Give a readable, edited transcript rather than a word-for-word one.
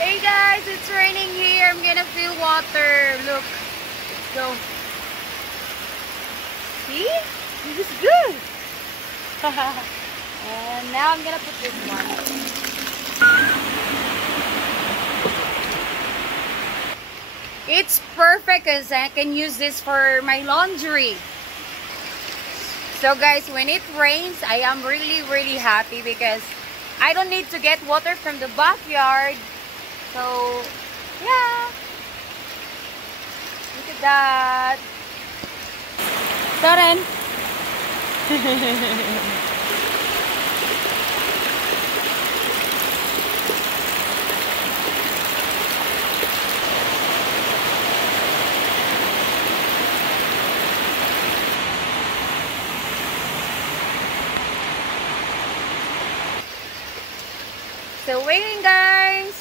Hey guys, it's raining here. I'm gonna fill water. Look, let's go. See? This is good. And now I'm gonna put this one. It's perfect because I can use this for my laundry. So guys, when it rains, I am really happy because I don't need to get water from the backyard. So, yeah. Look at that. Darren. So waiting guys.